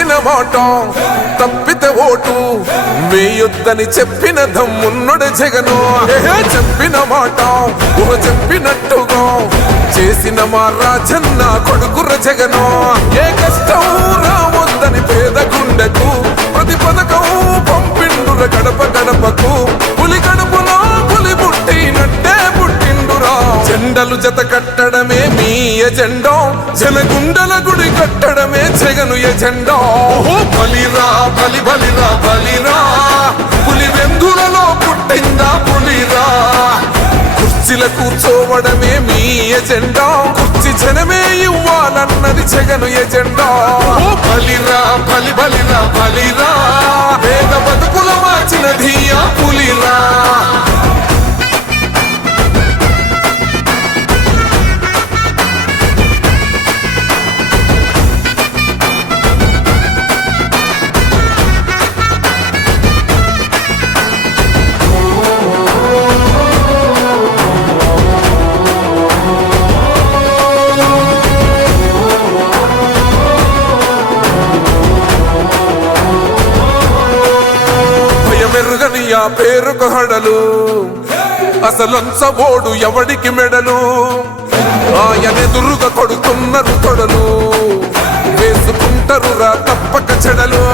ఇచ్చిన మాట తప్పితే ఓటు వేయొద్దని చెప్పిన దమ్మున్నడు జగను. చెప్పిన మాట చెప్పినట్టుగా చేసిన మా రాజన్న కొడుకుర జగను. ఏ కష్టం రావద్దని పేద గుండెకు ప్రతి పథకం పంపిండుర గడప గడపకు. పులి గడపలో పులి పుట్టినట్టే పుట్టిండురా. జెండలు జత కట్టడమే మీ ఎజెండా, జనగుండల గుడి కట్టడమే జగను ఎజెండా. బలిరా బలి బలిరా బలిరా, పులి వెందులలో పుట్టిందా పులిరా. కుర్చీల కూర్చోవడమే మీ ఎజెండా, కుర్చీ జనమే ఇవ్వాలన్నది జగను ఎజెండా. బలిరా బలి బలిరా బలిరా, పేద బతుకుల మార్చినది ఆ పులిరా. మెరుగని ఆ పేరుకు హడలు, అసలంచబోడు ఎవడికి మెడలు. ఆయనెదురుగా కొడుతున్నారు తొడలు, వేసుకుంటారు రా తప్పక చెడలు.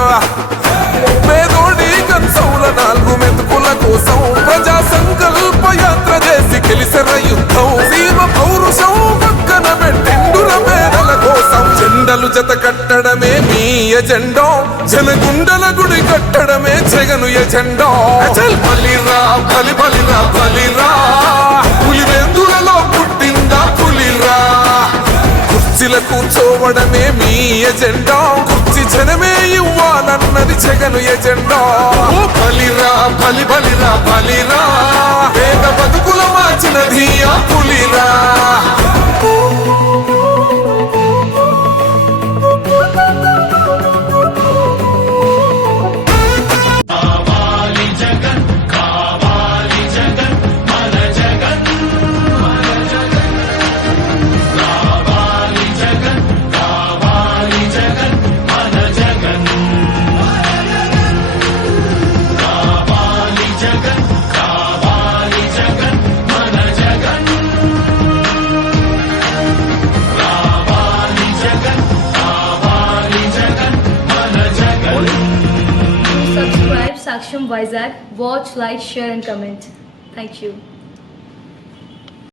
పేదోడి కంచౌల 4 మెతుకుల కోసం ప్రజా సంకల్ప యాత్ర చేసి గెలిసెర యుద్ధం. సీమ పౌరుషం పక్కన పెట్టిండుల పేదల కోసం. జెండలు జత కట్టడమే మీ ఎజెండా, జనగుండల గుడి కట్టడమే జగను ఎజెండా. బలిరా బలి బలిరా బలిరా, పులి వెందులలో పుట్టిందా పులిరా. కుర్చీల కూర్చోవడమే మీ ఎజెండా, కుర్చీ జనమే ఇవ్వాలన్నది జగను ఎజెండా. బలిరా బలి బలిరా బలిరా, పేద బతుకుల మార్చినది ఆ పులిరా. Subscribe Saksham Vizag. Watch, like, share and comment. Thank you.